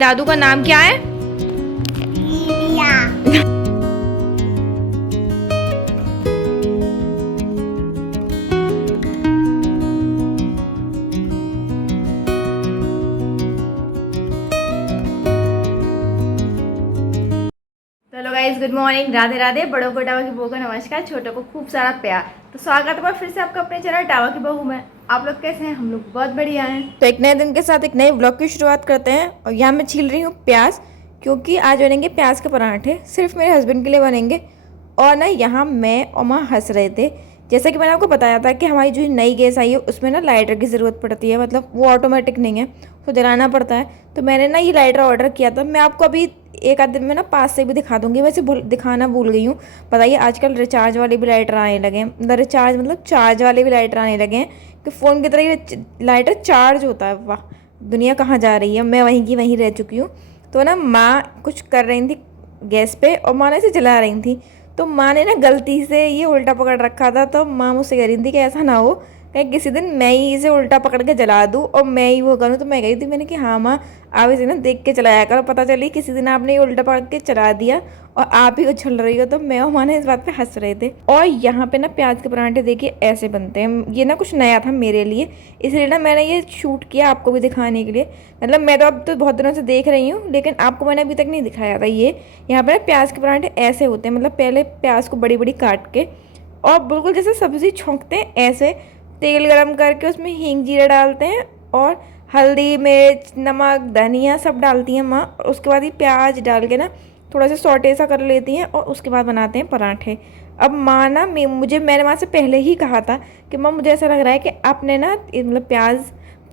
दादू का नाम क्या है? Hello guys, good morning, Radhe Radhe. बड़ों को टावा की बहू का नमस्कार, छोटों को खूब सारा प्यार। तो स्वागत है फिर से आपका अपने चैनल टावा की बहू में। आप लोग कैसे हैं? हम लोग बहुत बढ़िया हैं। तो एक नए दिन के साथ एक नए ब्लॉग की शुरुआत करते हैं। और यहाँ मैं छील रही हूँ प्याज, क्योंकि आज बनेंगे प्याज के पराठे। सिर्फ मेरे हस्बैंड के लिए बनेंगे। और ना यहाँ मैं और माँ हंस रहे थे। जैसा कि मैंने आपको बताया था कि हमारी जो नई गैस आई है उसमें ना लाइटर की ज़रूरत पड़ती है, मतलब वो ऑटोमेटिक नहीं है, तो जलाना पड़ता है। तो मैंने ना ये लाइटर ऑर्डर किया था। मैं आपको अभी एक आध दिन में ना पास से भी दिखा दूंगी। वैसे दिखाना भूल गई हूँ। बताइए, आजकल रिचार्ज वाले भी लाइटर आने लगे हैं, मतलब रिचार्ज मतलब चार्ज वाले भी लाइटर आने लगे हैं कि फ़ोन की तरह ये लाइटर चार्ज होता है। वाह, दुनिया कहाँ जा रही है। मैं वहीं की वहीं रह चुकी हूँ। तो ना माँ कुछ कर रही थी गैस पे और माँ ने इसे जला रही थी। तो माँ ने ना गलती से ये उल्टा पकड़ रखा था। तो माँ मुझसे कह रही थी कि ऐसा ना हो कहीं किसी दिन मैं ही इसे उल्टा पकड़ के जला दूँ और मैं ही वो करूँ। तो मैं कही थी, मैंने कि हाँ माँ, आप इसे ना देख के चलाया करो, पता चली किसी दिन आपने ये उल्टा पकड़ के चला दिया और आप ही उछल रही हो। तो मैं और माँ ने इस बात पे हंस रहे थे। और यहाँ पे ना प्याज के पराठे देखिए ऐसे बनते हैं। ये ना कुछ नया था मेरे लिए, इसलिए ना मैंने ये शूट किया आपको भी दिखाने के लिए। मतलब मैं तो अब तो बहुत दिनों से देख रही हूँ, लेकिन आपको मैंने अभी तक नहीं दिखाया था। ये यहाँ पे ना प्याज के पराठे ऐसे होते हैं, मतलब पहले प्याज को बड़ी बड़ी काट के और बिल्कुल जैसे सब्जी छोंकते हैं ऐसे तेल गरम करके उसमें हींग जीरा डालते हैं और हल्दी मिर्च नमक धनिया सब डालती हैं माँ। और उसके बाद ये प्याज डाल के ना थोड़ा सा सौटे सा कर लेती हैं और उसके बाद बनाते हैं पराठे। अब माँ ना मैंने माँ से पहले ही कहा था कि माँ मुझे ऐसा लग रहा है कि आपने ना मतलब प्याज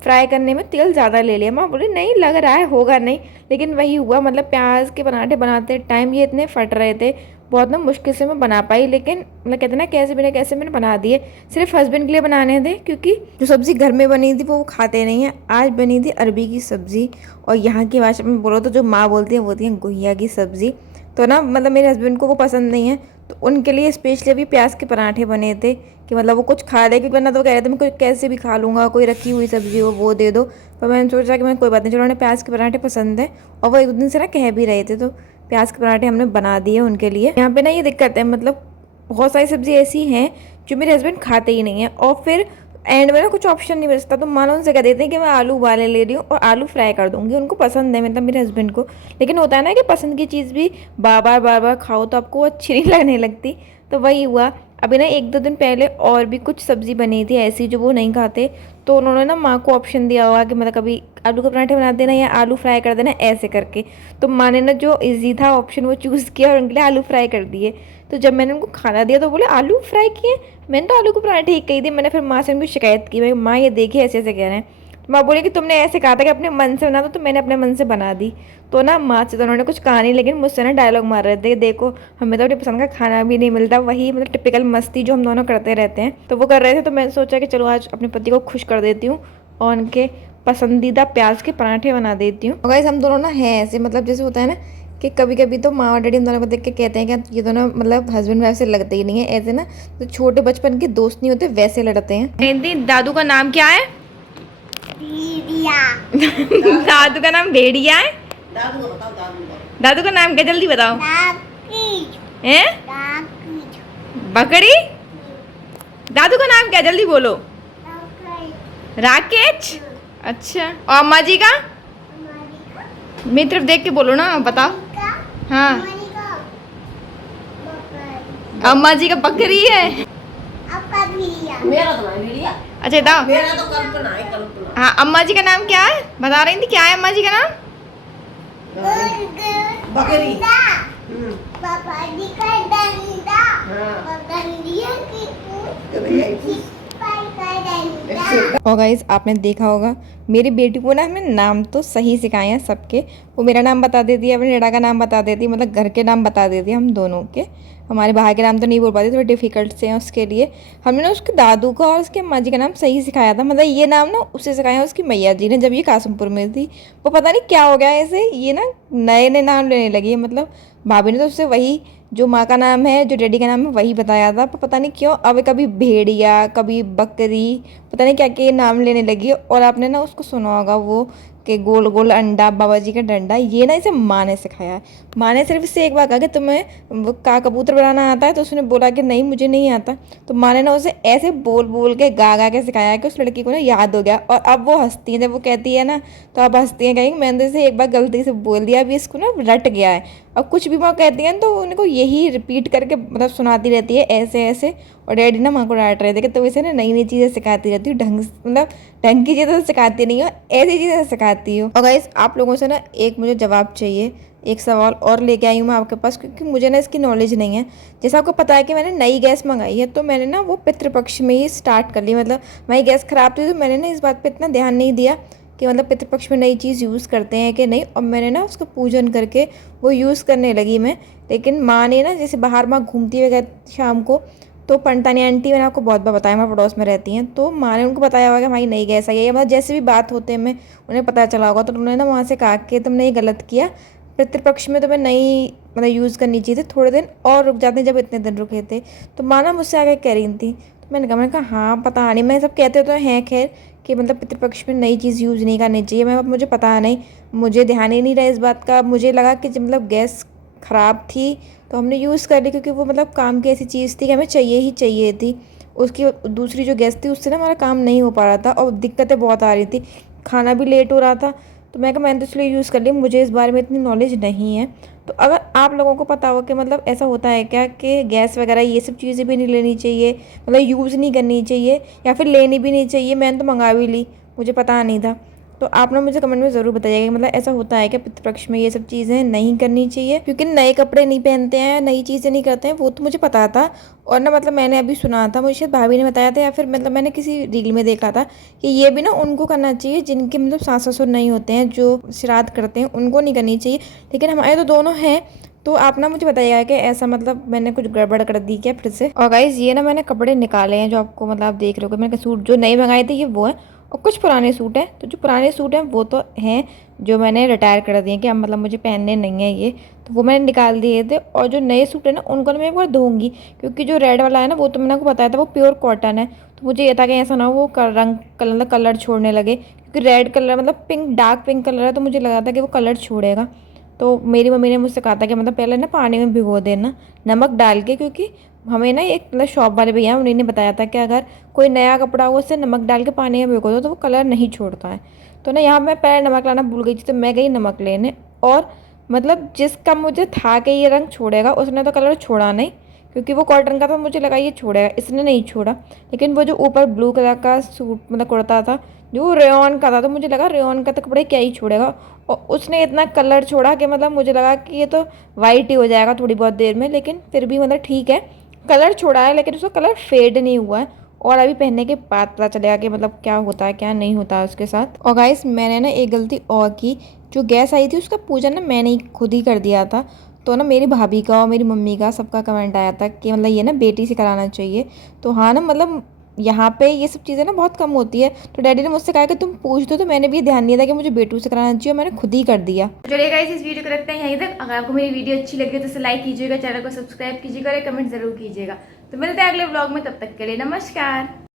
फ्राई करने में तेल ज़्यादा ले लिया। माँ बोली नहीं लग रहा है, होगा नहीं। लेकिन वही हुआ, मतलब प्याज के पराठे बनाते टाइम ये इतने फट रहे थे, बहुत ना मुश्किल से मैं बना पाई। लेकिन मतलब कहते ना कैसे बिना कैसे मैंने बना दिए। सिर्फ हस्बैंड के लिए बनाने थे, क्योंकि जो सब्ज़ी घर में बनी थी वो खाते नहीं हैं। आज बनी थी अरबी की सब्ज़ी, और यहाँ की भाषा में बोलो तो जो माँ बोलती है वो होती है गुहिया की सब्ज़ी। तो ना मतलब मेरे हस्बैंड को वो पसंद नहीं है, तो उनके लिए स्पेशली अभी प्याज के पराठे बने थे कि मतलब वो कुछ खा ले। क्योंकि वरना तो कह रहे थे मैं कोई कैसे भी खा लूँगा, कोई रखी हुई सब्ज़ी हो वो दे दो। पर मैंने सोचा कि मैं कोई बात नहीं, चलो उन्हें प्याज के पराठे पसंद है और वो एक दो दिन से ना कह भी रहे थे। तो प्याज के पराठे हमने बना दिए उनके लिए। यहाँ पे ना ये दिक्कत है, मतलब बहुत सारी सब्जी ऐसी हैं जो मेरे हस्बैंड खाते ही नहीं है। और फिर एंड में ना कुछ ऑप्शन नहीं बचता, तो मानो उनसे कह देते हैं कि मैं आलू उबाले ले रही हूँ और आलू फ्राई कर दूँगी। उनको पसंद है, मतलब मेरे हस्बैंड को। लेकिन होता है ना कि पसंद की चीज़ भी बार बार खाओ तो आपको अच्छी नहीं लगने लगती। तो वही हुआ। अभी ना एक दो दिन पहले और भी कुछ सब्ज़ी बनी थी ऐसी जो वो नहीं खाते। तो उन्होंने ना माँ को ऑप्शन दिया हुआ कि मतलब कभी आलू के पराठे बना देना या आलू फ्राई कर देना ऐसे करके। तो माँ ने ना जो इजी था ऑप्शन वो चूज़ किया और उनके लिए आलू फ्राई कर दिए। तो जब मैंने उनको खाना दिया तो बोले आलू फ्राई किए, मैंने तो आलू के पराठे ही कही थी। मैंने फिर माँ से उनकी शिकायत की, भाई माँ ये देखिए ऐसे ऐसे कह रहे हैं। तो माँ बोली कि तुमने ऐसे कहा था कि अपने मन से बना दो, तो मैंने अपने मन से बना दी। तो ना माँ से तो उन्होंने कुछ कहा नहीं, लेकिन मुझसे ना डायलॉग मार रहे थे, देखो हमें तो अपनी पसंद का खाना भी नहीं मिलता। वही मतलब टिपिकल मस्ती जो हम दोनों करते रहते हैं, तो वो कर रहे थे। तो मैंने सोचा कि चलो आज अपने पति को खुश कर देती हूँ और उनके पसंदीदा प्याज के पराठे बना देती हूँ। गाइस हम दोनों ना हैं ऐसे, मतलब जैसे होता है ना कि कभी कभी तो माँ और डैडी हम दोनों को देख के कहते हैं कि ये दोनों मतलब हस्बैंड वाइफ से लगते ही नहीं है ऐसे ना, तो छोटे बचपन के दोस्त नहीं होते वैसे लड़ते हैं। दादू का नाम क्या है? दादू का नाम भेड़िया है। दादू का बताओ, दादू का नाम क्या, जल्दी बताओ। हैं? बकरी। दादू का नाम क्या, जल्दी बोलो। राकेश। अच्छा, और अम्मा जी का? मेरी तरफ देख के बोलो ना, बताओ। हाँ, अम्मा जी का बकरी है। मेरा तो भेड़िया। अच्छा बताओ। मेरा तो कल्पना है, कल्पना। हाँ, अम्मा जी का नाम क्या है बता रही थी, क्या है अम्मा जी का नाम? बकरी। पापा जी का डंडा। और गाइस आपने देखा होगा मेरी बेटी को ना हमने नाम तो सही सिखाए हैं सबके। वो मेरा नाम बता देती है, अपने डैडा का नाम बता देती है, मतलब घर के नाम बता देती है हम दोनों के। हमारे भाई के नाम तो नहीं बोल पाती, थोड़े डिफिकल्ट से हैं उसके लिए। हमने ना उसके दादू का और उसके अम्मा जी का नाम सही सिखाया था, मतलब ये नाम ना उसे सिखाया उसकी मैया जी ने जब ये कासमपुर में थी। वो पता नहीं क्या हो गया ऐसे, ये ना नए नए नाम लेने लगी है। मतलब भाभी ने तो उससे वही जो माँ का नाम है जो डैडी का नाम है वही बताया था, पर पता नहीं क्यों अब कभी भेड़िया कभी बकरी पता नहीं क्या क्या नाम लेने लगी। और आपने ना उसको सुना होगा वो के गोल गोल अंडा, बाबा जी का डंडा, ये ना इसे माँ ने सिखाया है। माँ ने सिर्फ इससे एक बार कहा कि तुम्हें वो का कबूतर बनाना आता है, तो उसने बोला कि नहीं मुझे नहीं आता। तो माँ ने ना उसे ऐसे बोल बोल के गा गा के सिखाया है कि उस लड़की को ना याद हो गया। और अब वो हंसती है, जब वो कहती है ना तो अब हंसती हैं, कहेंगे मैंने तो इसे एक बार गलती से बोल दिया, अभी इसको ना रट गया है। अब कुछ भी माँ कहती है तो उनको यही रिपीट करके मतलब सुनाती रहती है ऐसे ऐसे। और डैडी ना माँ को डांट रहे थे कि तुम इसे ना नई नई चीज़ें सिखाती रहती हो, मतलब ढंग की चीज़ें तो सिखाती नहीं हो, ऐसी चीज़ें सिखाती हो। और गाइस आप लोगों से ना एक मुझे जवाब चाहिए, एक सवाल और लेके आई हूँ मैं आपके पास, क्योंकि मुझे ना इसकी नॉलेज नहीं है। जैसा आपको पता है कि मैंने नई गैस मंगाई है, तो मैंने ना वो पितृपक्ष में ही स्टार्ट कर ली। मतलब मेरी गैस ख़राब थी तो मैंने ना इस बात पर इतना ध्यान नहीं दिया कि मतलब पितृपक्ष में नई चीज़ यूज़ करते हैं कि नहीं। और मैंने ना उसका पूजन करके वो यूज़ करने लगी मैं। लेकिन माँ ने ना जैसे बाहर माँ घूमती वगैरह शाम को, तो पंतानी आंटी मैंने आपको बहुत बार बताया, मैं पड़ोस में रहती हैं, तो माँ ने उनको बताया होगा कि भाई नई गैस आई है, मतलब जैसे भी बात होते हैं मैं उन्हें पता चला होगा, तो उन्होंने ना वहाँ से कहा कि तुमने ये गलत किया, पितृपक्ष में तुम्हें नई मतलब यूज़ करनी चाहिए थी, थोड़े दिन और रुक जाते जब इतने दिन रुके थे। तो माँ ना मुझसे आगे कह रही थी, तो मैंने कहा हाँ पता नहीं, मैं सब कहते तो हैं खैर कि मतलब पितृपक्ष में नई चीज़ यूज़ नहीं करनी चाहिए। मैं मुझे पता नहीं, मुझे ध्यान ही नहीं रहा इस बात का। मुझे लगा कि जब मतलब गैस ख़राब थी तो हमने यूज़ कर ली, क्योंकि वो मतलब काम की ऐसी चीज़ थी कि हमें चाहिए ही चाहिए थी। उसकी दूसरी जो गैस थी उससे ना हमारा काम नहीं हो पा रहा था और दिक्कतें बहुत आ रही थी, खाना भी लेट हो रहा था। तो मैं कहा मैंने तो इसलिए यूज़ कर ली, मुझे इस बारे में इतनी नॉलेज नहीं है। तो अगर आप लोगों को पता हो कि मतलब ऐसा होता है क्या कि गैस वगैरह ये सब चीज़ें भी नहीं लेनी चाहिए, मतलब यूज़ नहीं करनी चाहिए, या फिर लेनी भी नहीं चाहिए, मैंने तो मंगा भी ली, मुझे पता नहीं था, तो आप ना मुझे कमेंट में ज़रूर बताइएगा कि मतलब ऐसा होता है कि पितृपक्ष में ये सब चीज़ें नहीं करनी चाहिए। क्योंकि नए कपड़े नहीं पहनते हैं, नई चीज़ें नहीं करते हैं, वो तो मुझे पता था। और ना मतलब मैंने अभी सुना था, मुझे शायद भाभी ने बताया था या फिर मतलब मैंने किसी रील में देखा था कि ये भी ना उनको करना चाहिए जिनके मतलब सास ससुर नहीं होते हैं, जो श्राद्ध करते हैं उनको नहीं करनी चाहिए। लेकिन हमारे तो दोनों हैं, तो आप ना मुझे बताइएगा कि ऐसा मतलब मैंने कुछ गड़बड़ कर दी क्या फिर से। और गाइज ये ना मैंने कपड़े निकाले हैं जो आपको मतलब आप देख रहे हो, मैंने सूट जो नए मंगाए थे ये वो है, और कुछ पुराने सूट हैं। तो जो पुराने सूट हैं वो तो हैं जो मैंने रिटायर कर दिए कि अब मतलब मुझे पहनने नहीं है ये, तो वो मैंने निकाल दिए थे। और जो नए सूट है ना उनको ना मैं एक बार धोऊंगी, क्योंकि जो रेड वाला है ना वो तो मैंने आपको बताया था वो प्योर कॉटन है। तो मुझे ये था कि ऐसा ना हो वो रंग कलर छोड़ने लगे, क्योंकि रेड कलर मतलब पिंक डार्क पिंक कलर है, तो मुझे लगा था कि वो कलर छोड़ेगा। तो मेरी मम्मी ने मुझसे कहा था कि मतलब पहले ना पानी में भिगो देना नमक डाल के, क्योंकि हमें ना एक मतलब शॉप वाले भैया उन्हीं ने बताया था कि अगर कोई नया कपड़ा हो उससे नमक डाल के पानी में भिगो दो तो वो कलर नहीं छोड़ता है। तो ना यहाँ मैं पहले नमक लाना भूल गई थी, तो मैं गई नमक लेने, और मतलब जिसका मुझे था कि ये रंग छोड़ेगा उसने तो कलर छोड़ा नहीं, क्योंकि वो कॉटन का था, मुझे लगा ये छोड़ेगा, इसने नहीं छोड़ा। लेकिन वो जो ऊपर ब्लू कलर का सूट मतलब कुर्ता था जो रेयॉन का था, तो मुझे लगा रेयॉन का तो कपड़े क्या ही छोड़ेगा, और उसने इतना कलर छोड़ा कि मतलब मुझे लगा कि ये तो वाइट ही हो जाएगा थोड़ी बहुत देर में। लेकिन फिर भी मतलब ठीक है, कलर छोड़ा है लेकिन उसका कलर फेड नहीं हुआ है। और अभी पहनने के बाद पता चलेगा कि मतलब क्या होता है क्या नहीं होता है उसके साथ। और गाइस मैंने ना एक गलती और की, जो गैस आई थी उसका पूजन ना मैंने ही खुद ही कर दिया था। तो ना मेरी भाभी का और मेरी मम्मी का सबका कमेंट आया था कि मतलब ये ना बेटी से कराना चाहिए। तो हाँ ना मतलब यहाँ पे ये सब चीज़ें ना बहुत कम होती है, तो डैडी ने मुझसे कहा कि तुम पूछ दो, तो मैंने भी ध्यान दिया था कि मुझे बेटू से कराना चाहिए, मैंने खुद ही कर दिया। चलिए गाइस इस वीडियो को रखते हैं यहीं तक। अगर आपको मेरी वीडियो अच्छी लगी तो इसे लाइक कीजिएगा, चैनल को सब्सक्राइब कीजिएगा और कमेंट जरूर कीजिएगा। तो मिलते हैं अगले ब्लॉग में, तब तक के लिए नमस्कार।